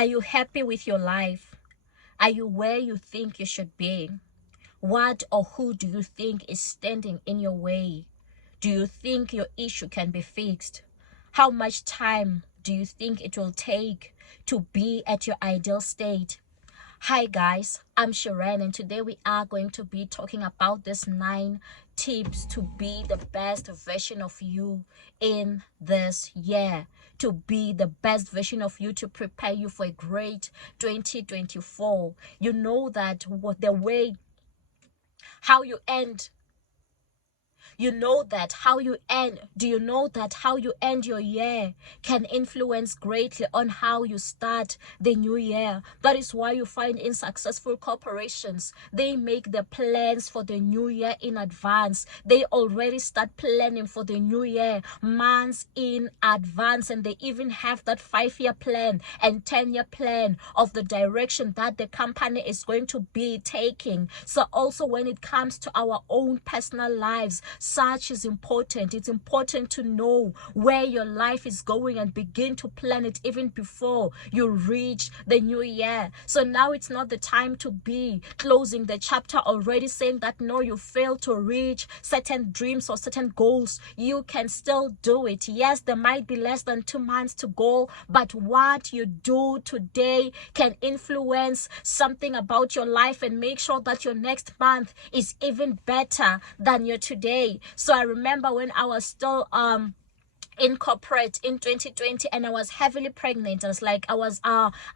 Are you happy with your life? Are you where you think you should be? What or who do you think is standing in your way? Do you think your issue can be fixed? How much time do you think it will take to be at your ideal state? Hi guys, I'm XIREN, and today we are going to be talking about these 9 tips to be the best version of you in this year, to be the best version of you, to prepare you for a great 2024. You know that the way how you end, you know that how you end, do you know that how you end your year can influence greatly on how you start the new year? That is why you find in successful corporations, they make the plans for the new year in advance. They already start planning for the new year months in advance, and they even have that 5-year plan and 10-year plan of the direction that the company is going to be taking. So also when it comes to our own personal lives, such is important. It's important to know where your life is going and begin to plan it even before you reach the new year. So now it's not the time to be closing the chapter already saying that no, you failed to reach certain dreams or certain goals. You can still do it. Yes, there might be less than 2 months to go, but what you do today can influence something about your life and make sure that your next month is even better than your today. So I remember when I was still in corporate in 2020 and I was heavily pregnant. I was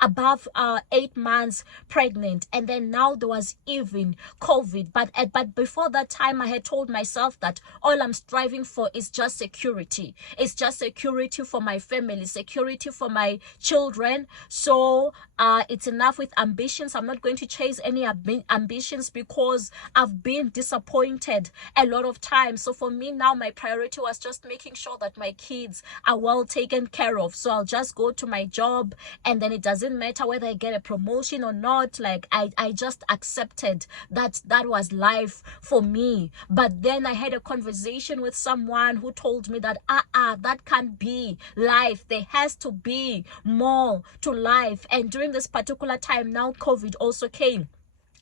above 8 months pregnant, and then now there was even COVID. But before that time, I had told myself that all I'm striving for is just security. It's just security for my family, security for my children. So it's enough with ambitions. I'm not going to chase any ambitions because I've been disappointed a lot of times. So for me now, my priority was just making sure that my kids are well taken care of. So I'll just go to my job, and then it doesn't matter whether I get a promotion or not. Like I just accepted that that was life for me. But then I had a conversation with someone who told me that that can't be life. There has to be more to life. And during this particular time now, COVID also came.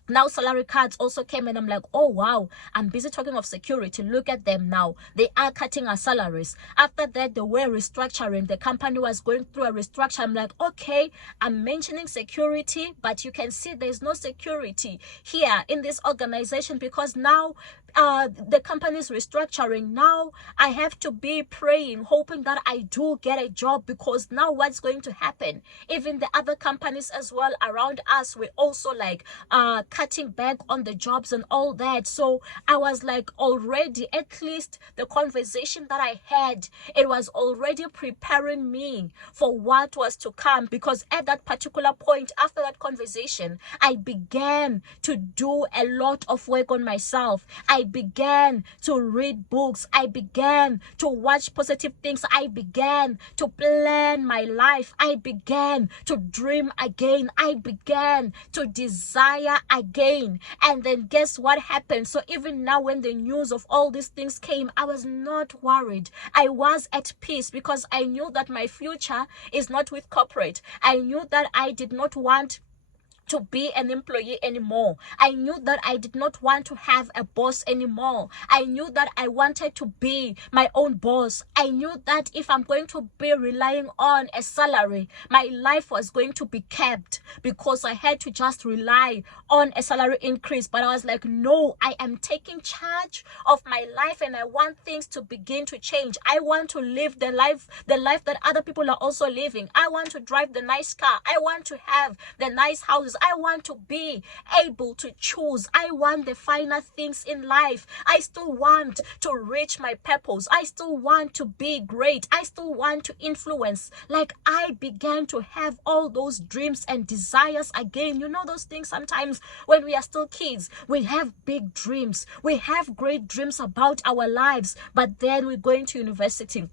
Now salary cuts also came, and I'm like, oh wow, I'm busy talking of security. Look at them now. They are cutting our salaries. After that, they were restructuring. The company was going through a restructure. I'm like, okay, I'm mentioning security, but you can see there's no security here in this organization because now the company is restructuring. Now I have to be praying, hoping that I do get a job, because now what's going to happen? Even the other companies as well around us were also like cutting back on the jobs and all that. So I was like, already, at least the conversation that I had, it was already preparing me for what was to come, because at that particular point after that conversation, I began to do a lot of work on myself. I began to read books. I began to watch positive things. I began to plan my life. I began to dream again. I began to desire again. And then guess what happened? So even now when the news of all these things came, I was not worried. I was at peace because I knew that my future is not with corporate. I knew that I did not want to be an employee anymore. I knew that I did not want to have a boss anymore. I knew that I wanted to be my own boss. I knew that if I'm going to be relying on a salary, my life was going to be kept, because I had to just rely on a salary increase. But I was like, no, I am taking charge of my life, and I want things to begin to change. I want to live the life that other people are also living. I want to drive the nice car. I want to have the nice houses. I want to be able to choose. I want the finer things in life. I still want to reach my purpose. I still want to be great. I still want to influence. Like, I began to have all those dreams and desires again. You know those things sometimes when we are still kids, we have big dreams. We have great dreams about our lives, but then we're going to university.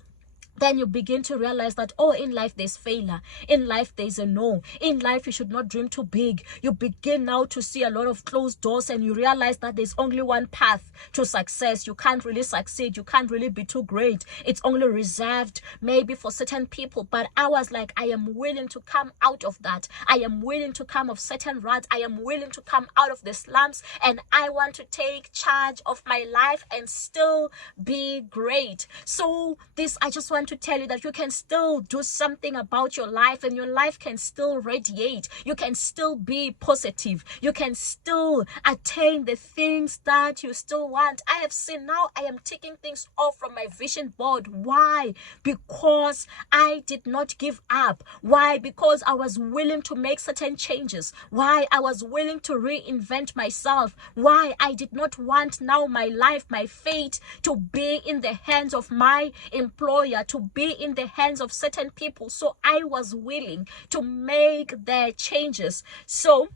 then you begin to realize that, oh, in life there's failure, in life there's a no, in life you should not dream too big. You begin now to see a lot of closed doors, and you realize that there's only one path to success. You can't really succeed, you can't really be too great. It's only reserved maybe for certain people. But I was like, I am willing to come out of that. I am willing to come off certain ruts. I am willing to come out of the slums, and I want to take charge of my life and still be great. So this, I just want to tell you that you can still do something about your life, and your life can still radiate. You can still be positive. You can still attain the things that you still want. I have seen now, I am taking things off from my vision board. Why? Because I did not give up. Why? Because I was willing to make certain changes. Why? I was willing to reinvent myself. Why? I did not want now my life, my fate to be in the hands of my employer, to be in the hands of certain people. So I was willing to make the changes. So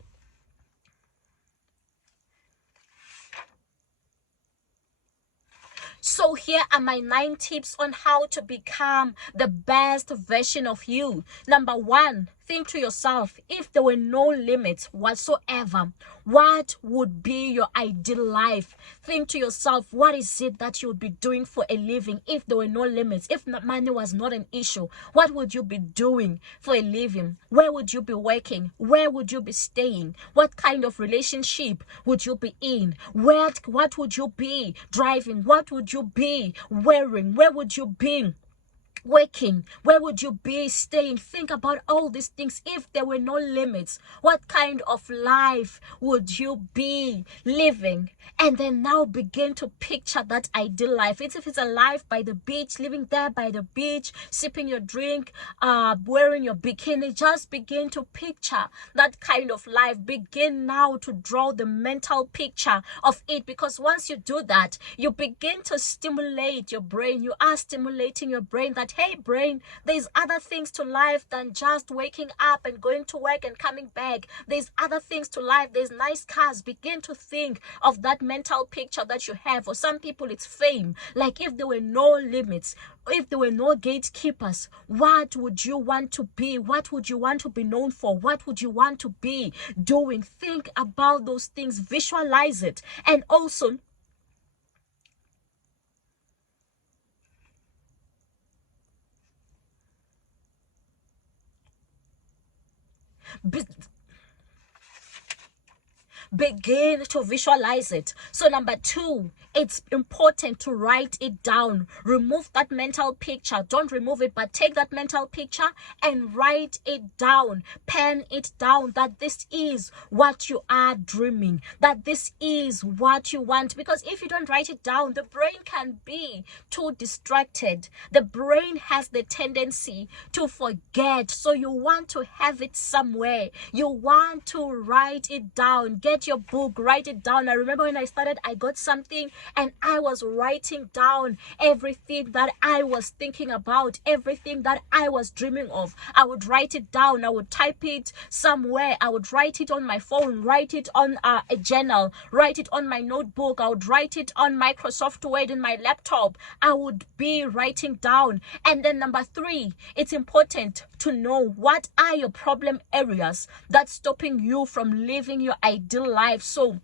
here are my 9 tips on how to become the best version of you. Number 1, think to yourself, if there were no limits whatsoever, what would be your ideal life? Think to yourself, what is it that you would be doing for a living if there were no limits? If money was not an issue, what would you be doing for a living? Where would you be working? Where would you be staying? What kind of relationship would you be in? What would you be driving? What would you be wearing? Where would you be working? Where would you be staying? Think about all these things. If there were no limits, what kind of life would you be living? And then now begin to picture that ideal life. If it's a life by the beach, living there by the beach, sipping your drink, wearing your bikini, just begin to picture that kind of life. Begin now to draw the mental picture of it, because once you do that, you begin to stimulate your brain. You are stimulating your brain that, hey brain, there's other things to life than just waking up and going to work and coming back. There's other things to life. There's nice cars. Begin to think of that mental picture that you have. For some people, it's fame. Like, if there were no limits, if there were no gatekeepers, what would you want to be? What would you want to be known for? What would you want to be doing? Think about those things. Visualize it. And also, begin to visualize it. So number 2, it's important to write it down. Remove that mental picture. Don't remove it, but take that mental picture and write it down. Pen it down, that this is what you are dreaming, that this is what you want. Because if you don't write it down, the brain can be too distracted. The brain has the tendency to forget. So you want to have it somewhere. You want to write it down. Get your book, write it down. I remember when I started, I got something and I was writing down everything that I was thinking about, everything that I was dreaming of. I would write it down. I would type it somewhere. I would write it on my phone, write it on a journal, write it on my notebook. I would write it on Microsoft Word in my laptop. I would be writing down. And then number 3, it's important to know what are your problem areas that's stopping you from living your ideal life. So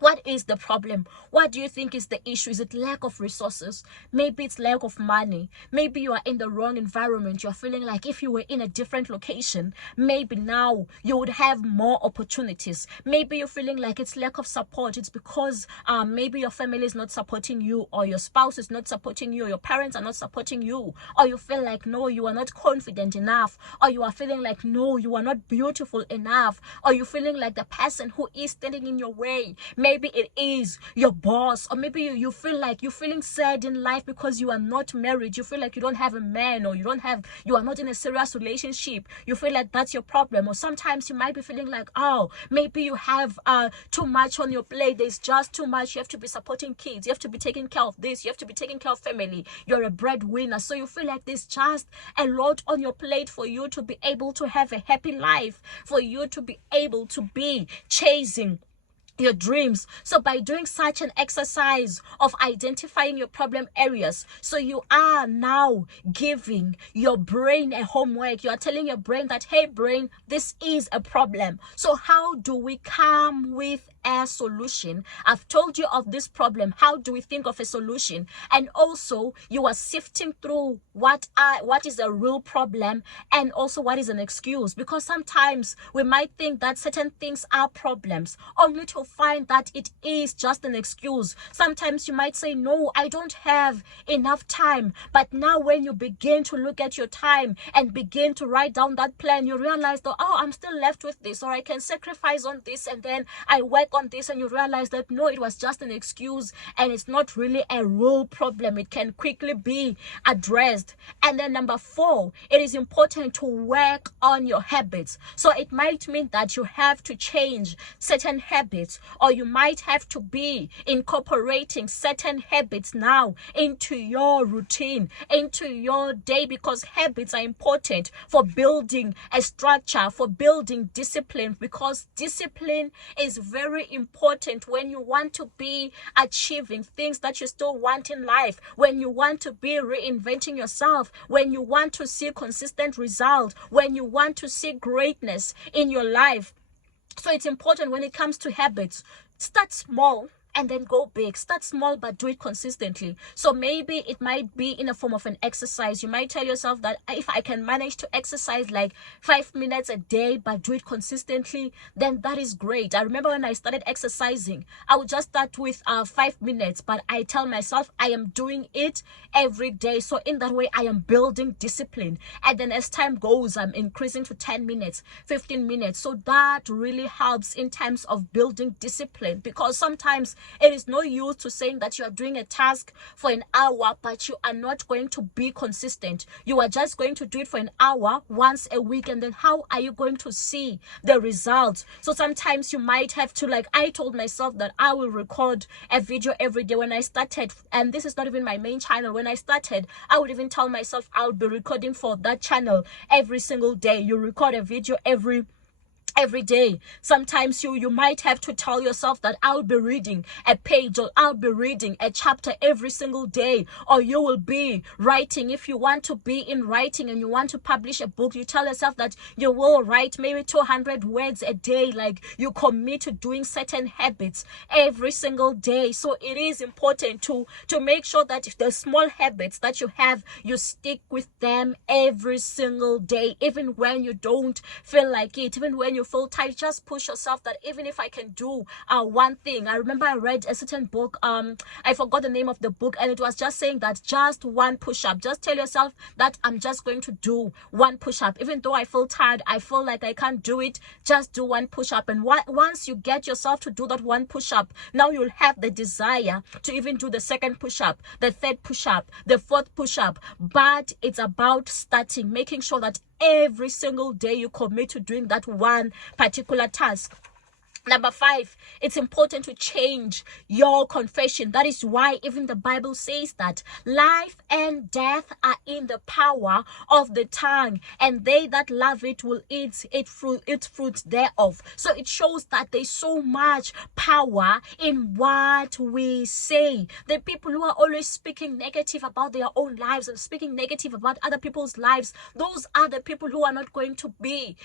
what is the problem? What do you think is the issue? Is it lack of resources? Maybe it's lack of money. Maybe you are in the wrong environment. You're feeling like if you were in a different location, maybe now you would have more opportunities. Maybe you're feeling like it's lack of support. It's because maybe your family is not supporting you, or your spouse is not supporting you, or your parents are not supporting you, or you feel like, no, you are not confident enough, or you are feeling like, no, you are not beautiful enough, or you're feeling like the person who is standing in your way. Maybe it is your boss, or maybe you feel like you're feeling sad in life because you are not married. You feel like you don't have a man, or you are not in a serious relationship. You feel like that's your problem. Or sometimes you might be feeling like, oh, maybe you have too much on your plate. There's just too much. You have to be supporting kids. You have to be taking care of this. You have to be taking care of family. You're a breadwinner. So you feel like there's just a lot on your plate for you to be able to have a happy life, for you to be able to be chasing your dreams. So by doing such an exercise of identifying your problem areas, so you are now giving your brain a homework. You are telling your brain that, hey brain, this is a problem. So how do we come with a solution? I've told you of this problem. How do we think of a solution? And also you are sifting through what is a real problem and also what is an excuse, because sometimes we might think that certain things are problems only to find that it is just an excuse. Sometimes you might say, no, I don't have enough time. But now when you begin to look at your time and begin to write down that plan, you realize that, oh, I'm still left with this, or I can sacrifice on this and then I work on this, and you realize that no, it was just an excuse and it's not really a real problem. It can quickly be addressed. And then number 4, it is important to work on your habits. So it might mean that you have to change certain habits, or you might have to be incorporating certain habits now into your routine, into your day, because habits are important for building a structure, for building discipline, because discipline is very important when you want to be achieving things that you still want in life, when you want to be reinventing yourself, when you want to see consistent results, when you want to see greatness in your life. So it's important when it comes to habits, start small and then go big. Start small, but do it consistently. So maybe it might be in a form of an exercise. You might tell yourself that if I can manage to exercise like 5 minutes a day, but do it consistently, then that is great. I remember when I started exercising, I would just start with 5 minutes, but I tell myself I am doing it every day. So in that way, I am building discipline. And then as time goes, I'm increasing to 10 minutes, 15 minutes. So that really helps in terms of building discipline, because sometimes it is no use to saying that you are doing a task for an hour, but you are not going to be consistent. You are just going to do it for an hour once a week, and then how are you going to see the results? So sometimes you might have to, like I told myself that I will record a video every day when I started, and this is not even my main channel. When I started, I would even tell myself I'll be recording for that channel every single day. You record a video every day. Sometimes you might have to tell yourself that I'll be reading a page, or I'll be reading a chapter every single day, or you will be writing. If you want to be in writing and you want to publish a book, you tell yourself that you will write maybe 200 words a day. Like, you commit to doing certain habits every single day. So it is important to make sure that if the small habits that you have, you stick with them every single day, even when you don't feel like it, even when you feel tired. Just push yourself that even if I can do one thing. I remember I read a certain book, I forgot the name of the book, and it was just saying that just one push-up. Just tell yourself that I'm just going to do one push-up. Even though I feel tired, I feel like I can't do it, just do one push-up. And once you get yourself to do that one push-up, now you'll have the desire to even do the second push-up, the third push-up, the fourth push-up. But it's about starting, making sure that every single day you commit to doing that one particular task. Number 5, it's important to change your confession. That is why even the Bible says that life and death are in the power of the tongue, and they that love it will eat fruit thereof. So it shows that there's so much power in what we say. The people who are always speaking negative about their own lives and speaking negative about other people's lives, those are the people who are not going to be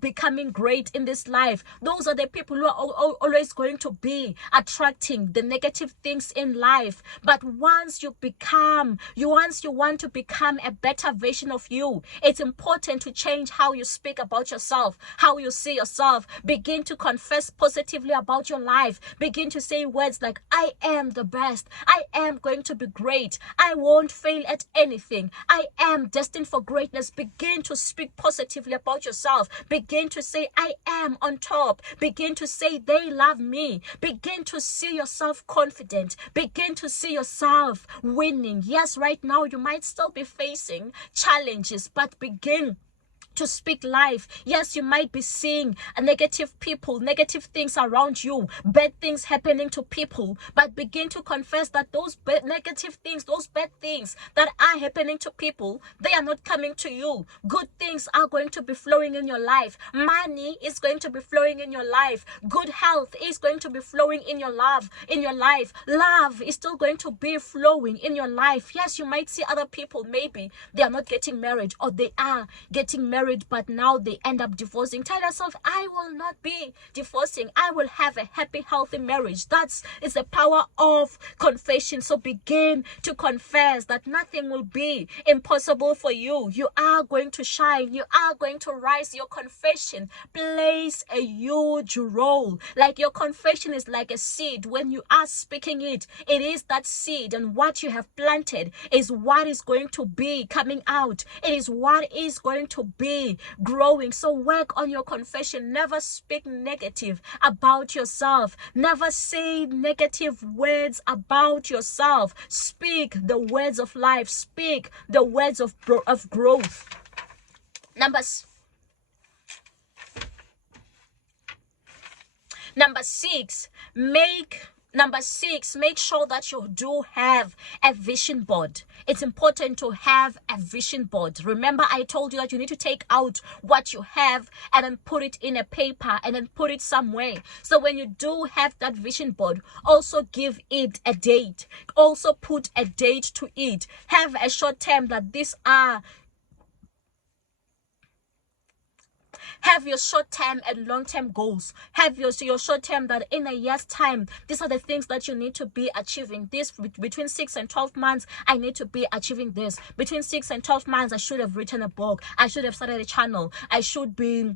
becoming great in this life. Those are the people who are always going to be attracting the negative things in life. But once you want to become a better version of you, it's important to change how you speak about yourself, how you see yourself. Begin to confess positively about your life. Begin to say words like, I am the best, I am going to be great, I won't fail at anything, I am destined for greatness. Begin to speak positively about yourself. Begin to say, I am on top. Begin to say, they love me. Begin to see yourself confident. Begin to see yourself winning. Yes, right now you might still be facing challenges, but begin to speak life. Yes, you might be seeing negative people, negative things around you, bad things happening to people, but begin to confess that those negative things, those bad things that are happening to people, they are not coming to you. Good things are going to be flowing in your life. Money is going to be flowing in your life. Good health is going to be flowing in your life. Love is still going to be flowing in your life. Yes, you might see other people, maybe they are not getting married, or they are getting married, but now they end up divorcing. Tell yourself, I will not be divorcing. I will have a happy, healthy marriage. That's the power of confession. So begin to confess that nothing will be impossible for you. You are going to shine. You are going to rise. Your confession plays a huge role. Like your confession is like a seed. When you are speaking it, it is that seed, and what you have planted is what is going to be coming out. It is what is going to be growing. So work on your confession. Never speak negative about yourself. Never say negative words about yourself. Speak the words of life. Speak the words of growth. Number six, make sure that you do have a vision board. It's important to have a vision board. Remember, I told you that you need to take out what you have and then put it in a paper and then put it somewhere. So when you do have that vision board, also give it a date. Also put a date to it. Have a short term that these are. Have your short-term and long-term goals. Have your short-term that in a year's time, these are the things that you need to be achieving. This between 6 and 12 months, I need to be achieving this. Between 6 and 12 months, I should have written a book. I should have started a channel. I should be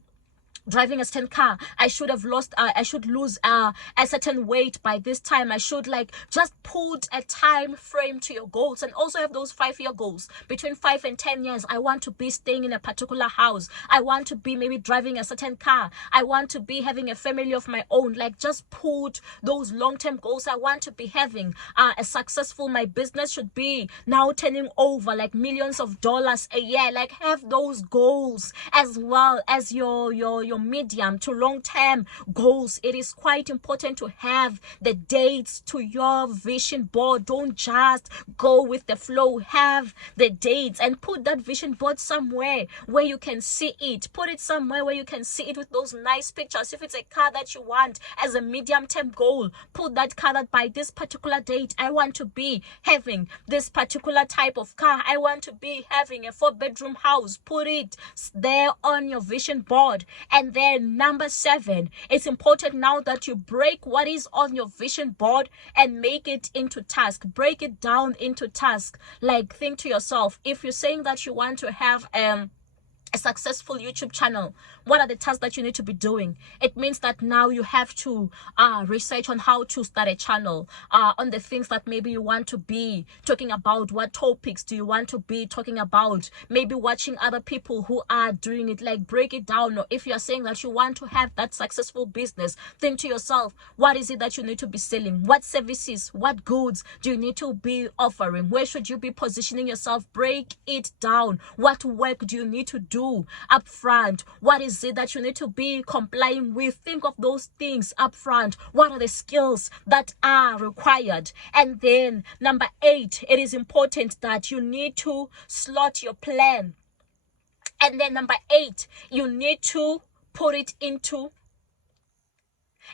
driving a certain car. I should lose a certain weight by this time. I should just put a time frame to your goals, and also have those 5-year goals. Between 5 and 10 years, I want to be staying in a particular house. I want to be maybe driving a certain car. I want to be having a family of my own. Just put those long-term goals. I want to be having a successful, my business should be now turning over millions of dollars a year. Have those goals as well as your medium to long-term goals. It is quite important to have the dates to your vision board. Don't just go with the flow. Have the dates and put that vision board somewhere where you can see it. Put it somewhere where you can see it with those nice pictures. If it's a car that you want as a medium-term goal, put that car that by this particular date, I want to be having this particular type of car. I want to be having a 4-bedroom house. Put it there on your vision board. And then number 7, it's important now that you break what is on your vision board and make it into task. Break it down into task. Think to yourself, if you're saying that you want to have a successful YouTube channel, what are the tasks that you need to be doing? It means that now you have to research on how to start a channel, on the things that maybe you want to be talking about. What topics do you want to be talking about? Maybe watching other people who are doing it. Break it down. Or if you're saying that you want to have that successful business, think to yourself, what is it that you need to be selling? What services, what goods do you need to be offering? Where should you be positioning yourself? Break it down. What work do you need to do up front? What is it that you need to be complying with? Think of those things up front. What are the skills that are required? And then number 8, it is important that you need to slot your plan. And then number 8, you need to put it into.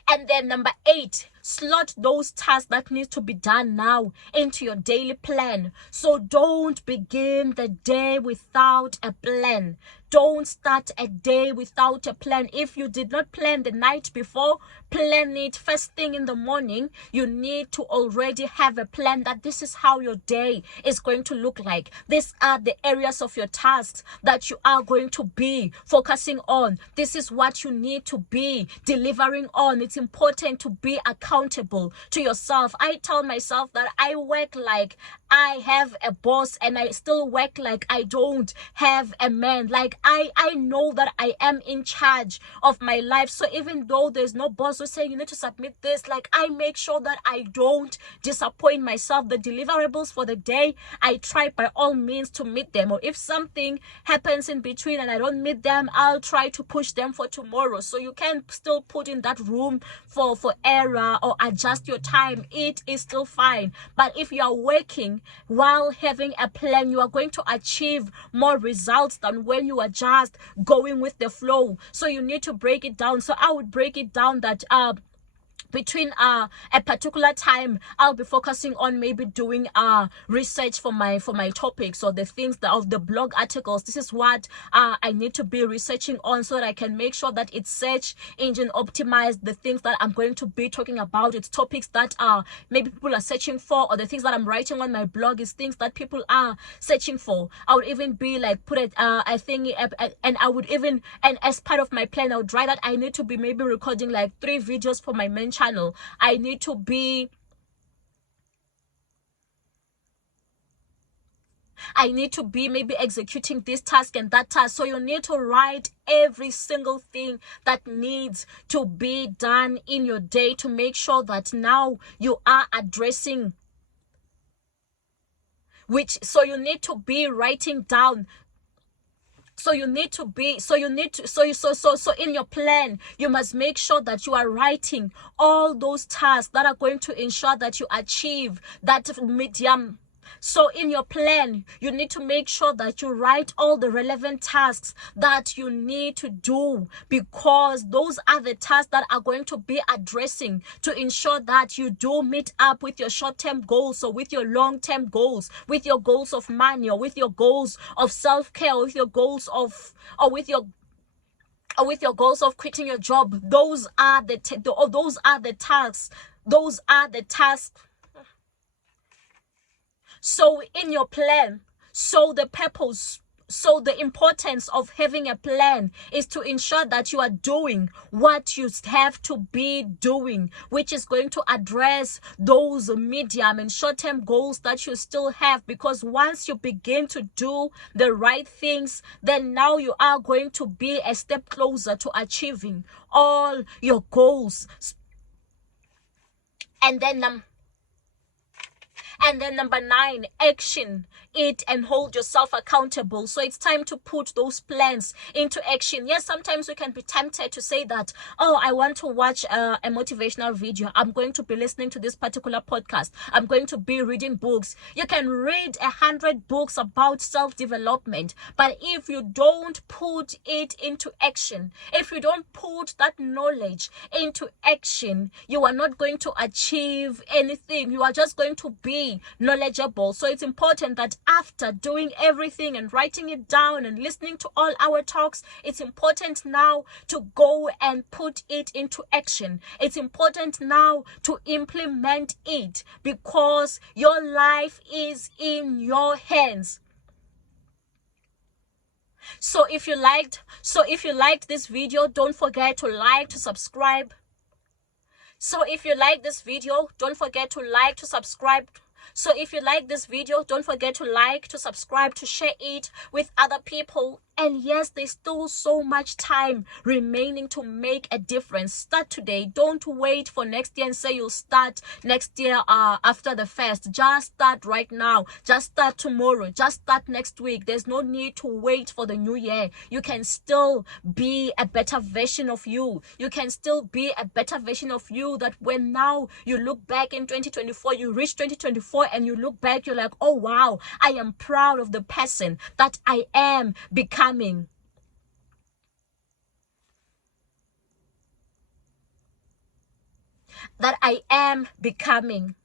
And then number 8, slot those tasks that need to be done now into your daily plan. So don't begin the day without a plan. Don't start a day without a plan. If you did not plan the night before, plan it first thing in the morning. You need to already have a plan that this is how your day is going to look like. These are the areas of your tasks that you are going to be focusing on. This is what you need to be delivering on. It's important to be accountable accountable to yourself. I tell myself that I work like I have a boss, and I still work like I don't have a man. Like I know that I am in charge of my life. So even though there's no boss who's saying you need to submit this, like I make sure that I don't disappoint myself. The deliverables for the day, I try by all means to meet them. Or if something happens in between and I don't meet them, I'll try to push them for tomorrow. So you can still put in that room for error or adjust your time. It is still fine. But if you are working while having a plan, you are going to achieve more results than when you are just going with the flow. So you need to break it down. So I would break it down that between a particular time, I'll be focusing on maybe doing research for my topics, or the things that of the blog articles. This is what I need to be researching on, so that I can make sure that it's search engine optimized. The things that I'm going to be talking about, it's topics that maybe people are searching for, or the things that I'm writing on my blog is things that people are searching for. I would even be like put it I think and I would even, and as part of my plan, I would write that I need to be maybe recording like 3 videos for my main channel. I need to be maybe executing this task and that task. So you need to write every single thing that needs to be done in your day, to make sure that now you are addressing so you need to be writing down. So in your plan, you must make sure that you are writing all those tasks that are going to ensure that you achieve that medium. So in your plan, you need to make sure that you write all the relevant tasks that you need to do, because those are the tasks that are going to be addressing to ensure that you do meet up with your short-term goals, or with your long-term goals, with your goals of money, or with your goals of self-care, or with your goals of, or with your goals of quitting your job. Those are the tasks. Those are the tasks. So in your plan, so the purpose, so the importance of having a plan is to ensure that you are doing what you have to be doing, which is going to address those medium and short-term goals that you still have. Because once you begin to do the right things, then now you are going to be a step closer to achieving all your goals. And then number 9, action it and hold yourself accountable. So it's time to put those plans into action. Yes, sometimes we can be tempted to say that, oh, I want to watch a motivational video. I'm going to be listening to this particular podcast. I'm going to be reading books. You can read 100 books about self-development, but if you don't put it into action, if you don't put that knowledge into action, you are not going to achieve anything. You are just going to be knowledgeable. So it's important that after doing everything and writing it down and listening to all our talks, it's important now to go and put it into action. It's important now to implement it, because your life is in your hands. So if you liked this video, don't forget to like, to subscribe. So if you like this video, don't forget to like, to subscribe. So if you like this video, don't forget to like, to subscribe, to share it with other people. And yes, there's still so much time remaining to make a difference. Start today. Don't wait for next year and say you'll start next year after the fest. Just start right now. Just start tomorrow. Just start next week. There's no need to wait for the new year. You can still be a better version of you. You can still be a better version of you, that when now you look back in 2024, you reach 2024 and you look back, you're like, oh wow, I am proud of the person that I am becoming. That I am becoming.